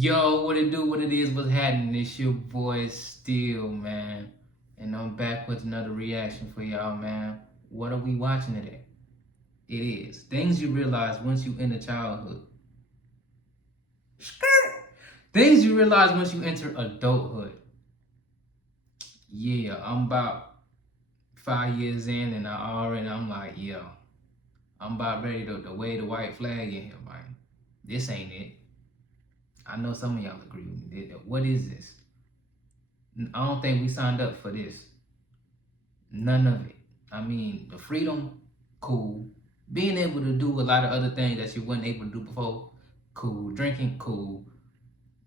Yo, what it do, what it is, what's happening? It's your boy Steel, man. And I'm back with another reaction for y'all, man. What are we watching today? It is things you realize once you enter childhood. Things you realize once you enter adulthood. Yeah, I'm about 5 years in and I'm like, yeah, I'm about ready to wave the white flag in here, man. This ain't it. I know some of y'all agree with me. What is this? I don't think we signed up for this. None of it. I mean, the freedom, cool. Being able to do a lot of other things that you weren't able to do before, cool. Drinking, cool.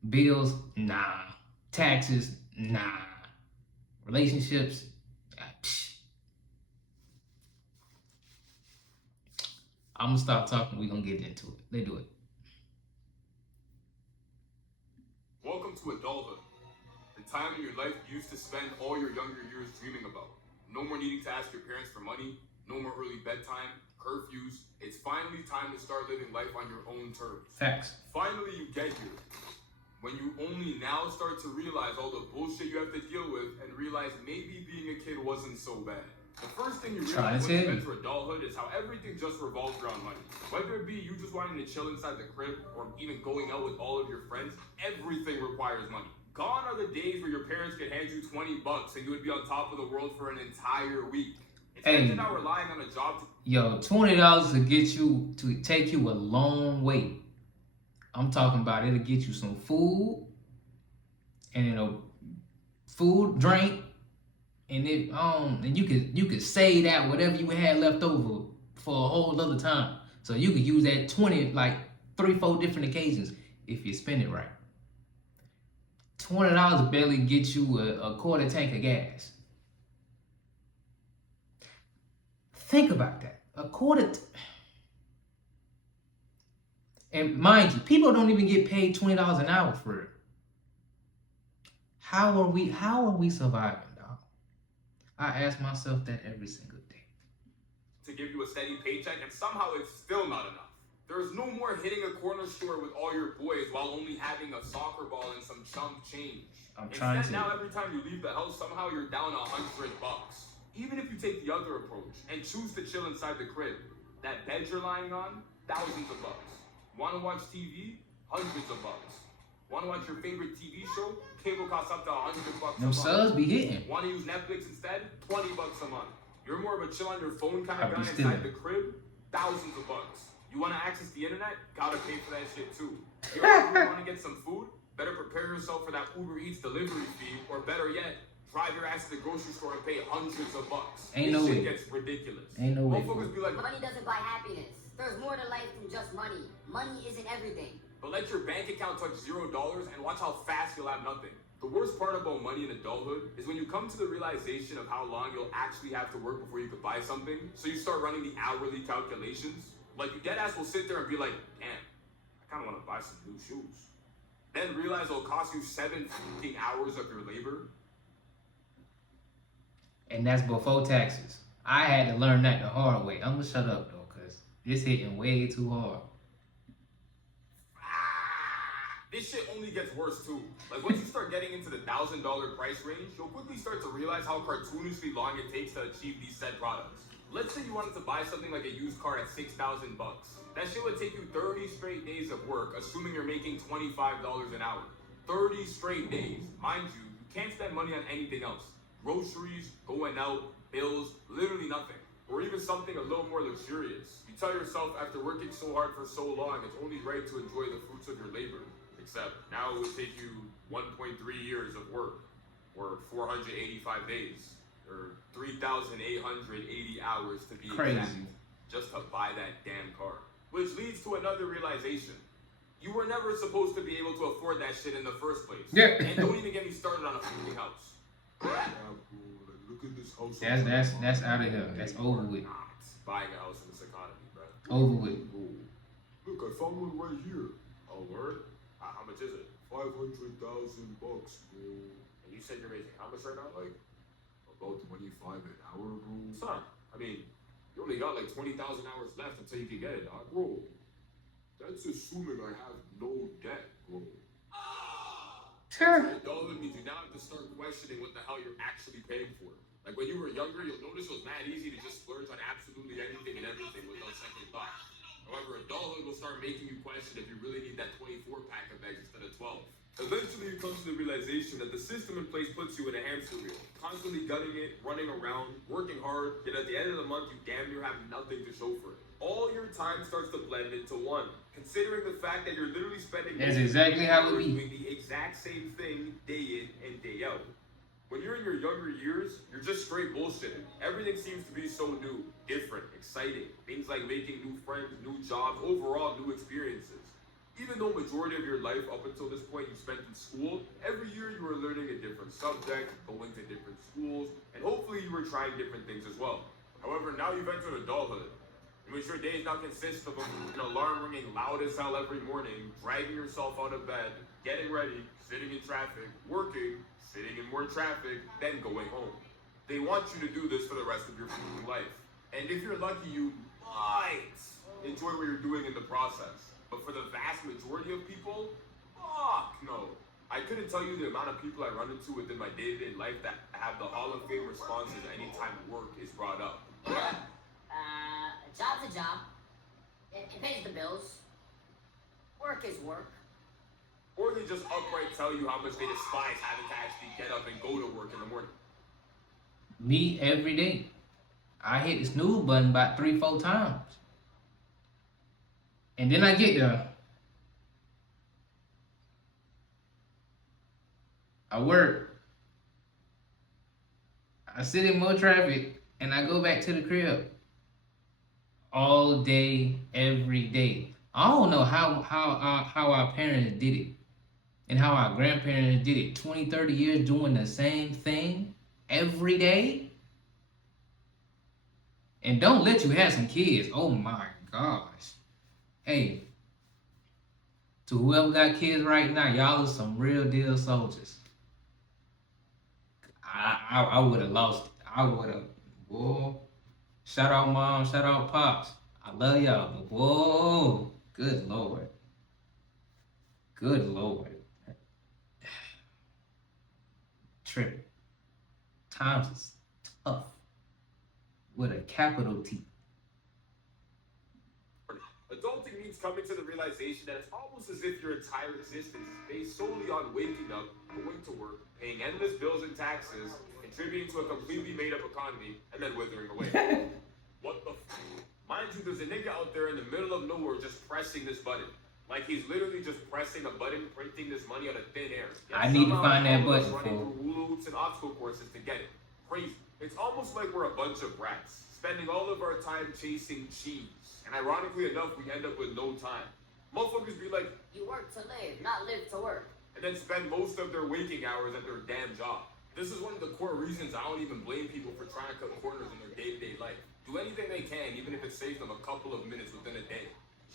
Bills, nah. Taxes, nah. Relationships, psh. I'm gonna stop talking. We're gonna get into it. Let's do it. Welcome to adulthood, the time in your life you used to spend all your younger years dreaming about. No more needing to ask your parents for money, no more early bedtime, curfews. It's finally time to start living life on your own terms. Facts. Finally, you get here. When you only now start to realize all the bullshit you have to deal with and realize maybe being a kid wasn't so bad. The first thing you realize when you enter adulthood is how everything just revolves around money. Whether it be you just wanting to chill inside the crib or even going out with all of your friends, everything requires money. Gone are the days where your parents could hand you 20 bucks and you would be on top of the world for an entire week. It's now relying on a job to... Yo, $20 to get you, to take you a long way. I'm talking about it'll get you some food, and it'll food, drink, and and you could save that whatever you had left over for a whole other time. So you could use that 20 like 3-4 different occasions if you spend it right. $20 barely gets you a quarter tank of gas. Think about that. A quarter. And mind you, people don't even get paid $20 an hour for it. How are we surviving, dog? I ask myself that every single day. To give you a steady paycheck, and somehow it's still not enough. There's no more hitting a corner store with all your boys while only having a soccer ball and some chump change. Instead, now every time you leave the house, somehow you're down $100 bucks. Even if you take the other approach and choose to chill inside the crib, that bed you're lying on, thousands of bucks. Want to watch TV? Hundreds of bucks. Want to watch your favorite TV show? Cable costs up to $100 bucks a month. Subs be hitting. Want to use Netflix instead? $20 bucks a month. You're more of a chill on your phone kind of guy inside the crib? Thousands of bucks. You want to access the internet? Gotta pay for that shit too. You want to get some food? Better prepare yourself for that Uber Eats delivery fee, or better yet, drive your ass to the grocery store and pay hundreds of bucks. Ain't no way. This shit gets ridiculous. Ain't no way. Motherfuckers be like, money doesn't buy happiness. There's more to life than just money. Money isn't everything. But let your bank account touch $0 and watch how fast you'll have nothing. The worst part about money in adulthood is when you come to the realization of how long you'll actually have to work before you could buy something, so you start running the hourly calculations. Like, you deadass will sit there and be like, damn, I kind of want to buy some new shoes. Then realize it'll cost you 7 fucking hours of your labor. And that's before taxes. I had to learn that the hard way. I'm gonna shut up though, cause it's hitting way too hard. This shit only gets worse too. Like, once you start getting into the $1,000 price range, you'll quickly start to realize how cartoonishly long it takes to achieve these said products. Let's say you wanted to buy something like a used car at $6,000 bucks. That shit would take you 30 straight days of work, assuming you're making $25 an hour. 30 straight days. Mind you, you can't spend money on anything else. Groceries, going out, bills, literally nothing. Or even something a little more luxurious. You tell yourself after working so hard for so long, it's only right to enjoy the fruits of your labor. Except now it would take you 1.3 years of work, or 485 days, or 3,880 hours to be exact, just to buy that damn car. Which leads to another realization. You were never supposed to be able to afford that shit in the first place. Yeah. And don't even get me started on a fucking house. Look at this house. That's out of here. That's over with. Buying a house in this economy, bro. Over with. Look, I found one right here. Oh, word? How much is it? $500,000 bucks, bro. And you said you're raising how much right now? Like about 25 an hour, bro. Son, I mean, you only got like 20,000 hours left until you can get it, dog. Bro, that's assuming I have no debt, bro. Sure. Adulthood means you now have to start questioning what the hell you're actually paying for. Like when you were younger, you'll notice it was mad easy to just splurge on absolutely anything and everything without second thought. However, adulthood will start making you question if you really need that 24 pack of eggs instead of 12. Eventually, you come to the realization that the system in place puts you in a hamster wheel, constantly gutting it, running around, working hard, yet at the end of the month, you damn near have nothing to show for it. All your time starts to blend into one, considering the fact that you're literally spending That's exactly how it be. doing the exact same thing day in and day out. When you're in your younger years, you're just straight bullshitting. Everything seems to be so new, different, exciting. Things like making new friends, new jobs, overall new experiences. Even though majority of your life up until this point you spent in school, every year you were learning a different subject, going to different schools, and hopefully you were trying different things as well. However, now you've entered adulthood, in which your days now consist of an alarm ringing loud as hell every morning, dragging yourself out of bed, getting ready, sitting in traffic, working, sitting in more traffic, then going home. They want you to do this for the rest of your life. And if you're lucky, you might enjoy what you're doing in the process. But for the vast majority of people, fuck no. I couldn't tell you the amount of people I run into within my day-to-day life that have the Hall of Fame responses anytime work is brought up. A job's a job. It pays the bills. Work is work. Or they just outright tell you how much they despise having to actually get up and go to work in the morning. Me every day. I hit the snooze button about 3-4 times. And then I get there. I work. I sit in more traffic and I go back to the crib. All day, every day. I don't know how our parents did it. And how our grandparents did it 20, 30 years doing the same thing every day. And don't let you have some kids. Oh my gosh. Hey, to whoever got kids right now, y'all are some real deal soldiers. I would have lost it. I would have. Whoa. Shout out mom, shout out pops. I love y'all, but whoa. Good Lord. Good Lord. Tripping. Times is tough. With a capital T. Adulting means coming to the realization that it's almost as if your entire existence is based solely on waking up, going to work, paying endless bills and taxes, contributing to a completely made-up economy, and then withering away. What the f***? Mind you, there's a nigga out there in the middle of nowhere just pressing this button. Like he's literally just pressing a button, printing this money out of thin air. Yet I need to somehow find that all of us button, running fool. through hula hoops and obstacle courses to get it. Crazy. It's almost like we're a bunch of rats, spending all of our time chasing cheese. And ironically enough, we end up with no time. Motherfuckers be like, You work to live, not live to work. and then spend most of their waking hours at their damn job. This is one of the core reasons I don't even blame people for trying to cut corners in their day-to-day life. Do anything they can, even if it saves them a couple of minutes within a day.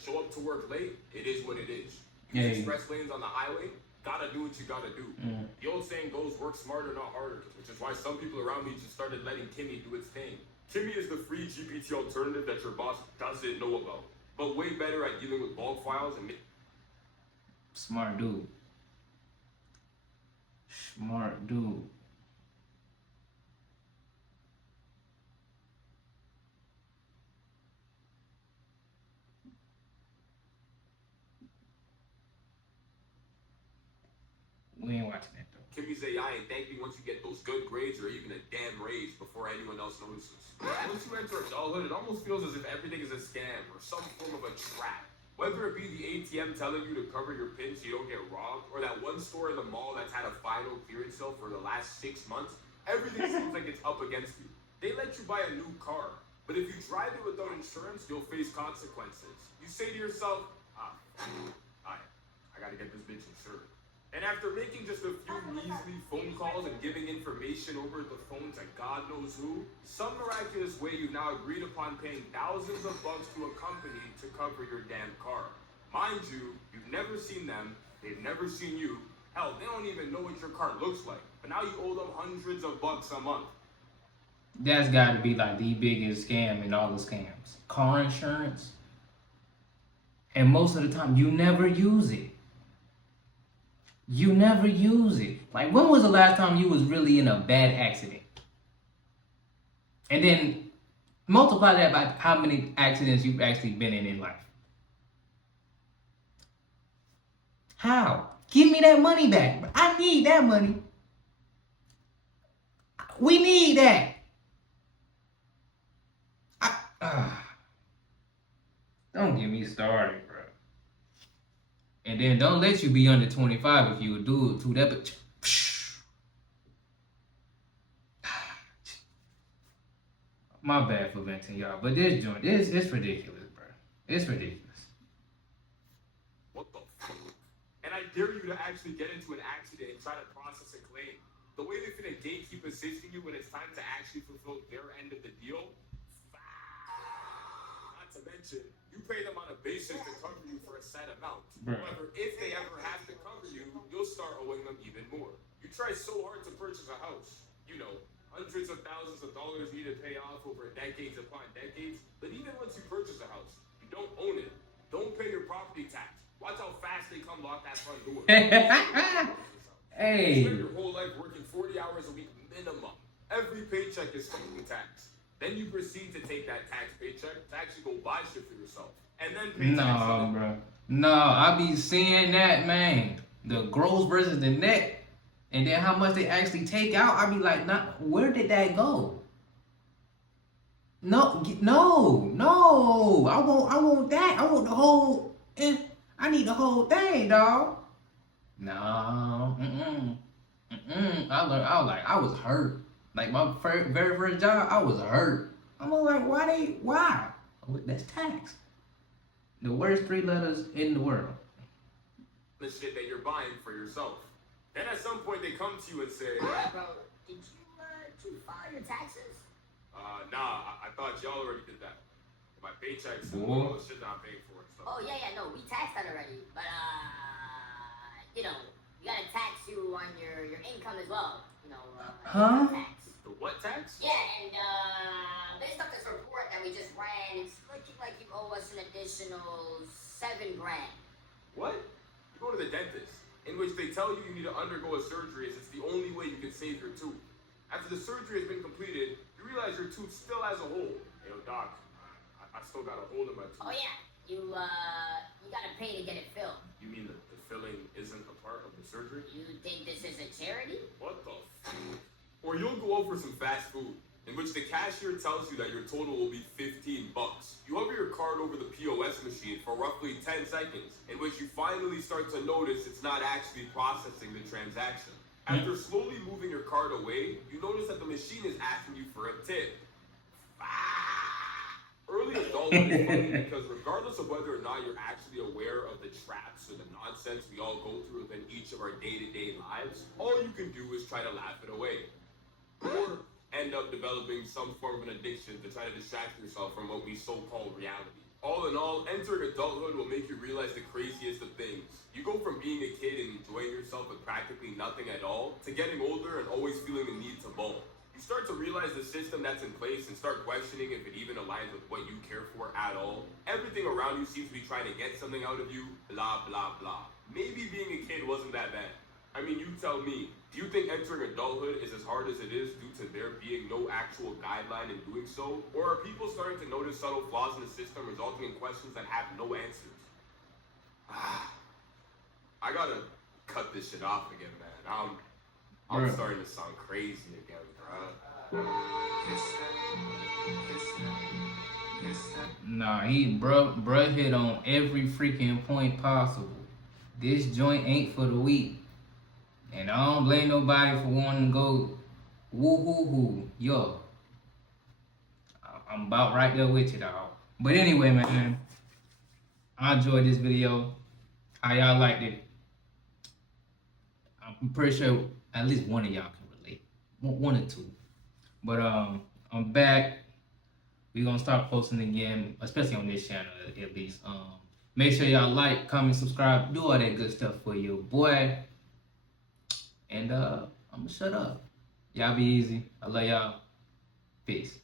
Show up to work late, it is what it is. Use Yeah. express lanes on the highway, gotta do what you gotta do. The old saying goes, work smarter, not harder, which is why some people around me just started letting Kimmy do its thing. Kimmy is the free GPT alternative that your boss doesn't know about, but way better at dealing with bulk files and Smart dude. Smart dude. We ain't watching that though. Kimmy's AI and thank me once you get those good grades or even a damn raise before anyone else notices. Once you enter adulthood, it almost feels as if everything is a scam or some form of a trap. Whether it be the ATM telling you to cover your PIN so you don't get robbed, or that one store in the mall that's had a final clearance sale for the last 6 months, everything seems like it's up against you. They let you buy a new car, but if you drive it without insurance, you'll face consequences. You say to yourself, I gotta get this bitch insured. And after making just a few measly phone calls and giving information over the phone to God knows who, some miraculous way you've now agreed upon paying thousands of bucks to a company to cover your damn car. Mind you, you've never seen them, they've never seen you, hell, they don't even know what your car looks like, but now you owe them hundreds of bucks a month. That's got to be like the biggest scam in all the scams. Car insurance. And most of the time, you never use it. You never use it. Like, when was the last time you was really in a bad accident? And then multiply that by how many accidents you've actually been in life. How? Give me that money back. I need that money. We need that. Don't get me started, bro. And then don't let you be under 25 if you would do it too. That, but my bad for venting, y'all. But this joint, it's ridiculous, bro. It's ridiculous. What the fuck? And I dare you to actually get into an accident and try to process a claim. The way they finna gatekeep assisting you when it's time to actually fulfill their end of the deal. Not to mention, you pay them on a basis to cover you for a set amount. Bruh. However, if they ever have to cover you, you'll start owing them even more. You try so hard to purchase a house, you know, hundreds of thousands of dollars you need to pay off over decades upon decades. But even once you purchase a house, you don't own it. Don't pay your property tax. Watch how fast they come lock that front door. Hey. You spend your whole life working 40 hours a week minimum. Every paycheck is fucking taxed. Then you proceed to take that tax paycheck to actually go buy shit for yourself. And then pay tax on it. Bro. No, I be seeing that, man. The gross versus the net. And then how much they actually take out. I be like, where did that go? No. I want that. I want the whole. I need the whole thing, dog. No. I was hurt. Like, my very first job, I was hurt. I'm like, why? Oh, that's tax. The worst 3 letters in the world. The shit that you're buying for yourself. Then at some point they come to you and say, Bro, did you file your taxes? nah, I thought y'all already did that. My paychecks and Whoa. all the shit that I'm paying for and stuff. Oh yeah, no, we taxed that already. But you know, we gotta tax you on your income as well. You know, Huh? income tax. The what tax? Yeah, and based off this report that we just ran, it's looking like you owe us an additional $7 grand. What? You go to the dentist, in which they tell you you need to undergo a surgery as it's the only way you can save your tooth. After the surgery has been completed, you realize your tooth still has a hole. Hey, yo, doc, I still got a hole in my tooth. Oh yeah, you gotta pay to get it filled. You mean the filling isn't a part of the surgery? You think this is a charity? What the f? Or you'll go out for some fast food, in which the cashier tells you that your total will be $15. You hover your card over the POS machine for roughly 10 seconds, in which you finally start to notice it's not actually processing the transaction. After slowly moving your card away, you notice that the machine is asking you for a tip. Early adulthood is funny because regardless of whether or not you're actually aware of the traps or the nonsense we all go through within each of our day-to-day lives, all you can do is try to laugh it away. Or end up developing some form of an addiction to try to distract yourself from what we so-call reality. All in all, entering adulthood will make you realize the craziest of things. You go from being a kid and enjoying yourself with practically nothing at all, to getting older and always feeling the need to ball. You start to realize the system that's in place and start questioning if it even aligns with what you care for at all. Everything around you seems to be trying to get something out of you, blah, blah, blah. Maybe being a kid wasn't that bad. I mean, you tell me, do you think entering adulthood is as hard as it is due to there being no actual guideline in doing so? Or are people starting to notice subtle flaws in the system resulting in questions that have no answers? I gotta cut this shit off again, man. I'm Bruh. starting to sound crazy again, bro. Nah, bruh hit on every freaking point possible. This joint ain't for the weak. And I don't blame nobody for wanting to go woo-hoo-hoo. Yo. I'm about right there with you, dog. But anyway, man. I enjoyed this video. How y'all liked it? I'm pretty sure at least one of y'all can relate. One or two. But I'm back. We're gonna start posting again, especially on this channel at least. Make sure y'all like, comment, subscribe, do all that good stuff for your boy. And I'm gonna shut up. Y'all be easy. I love y'all. Peace.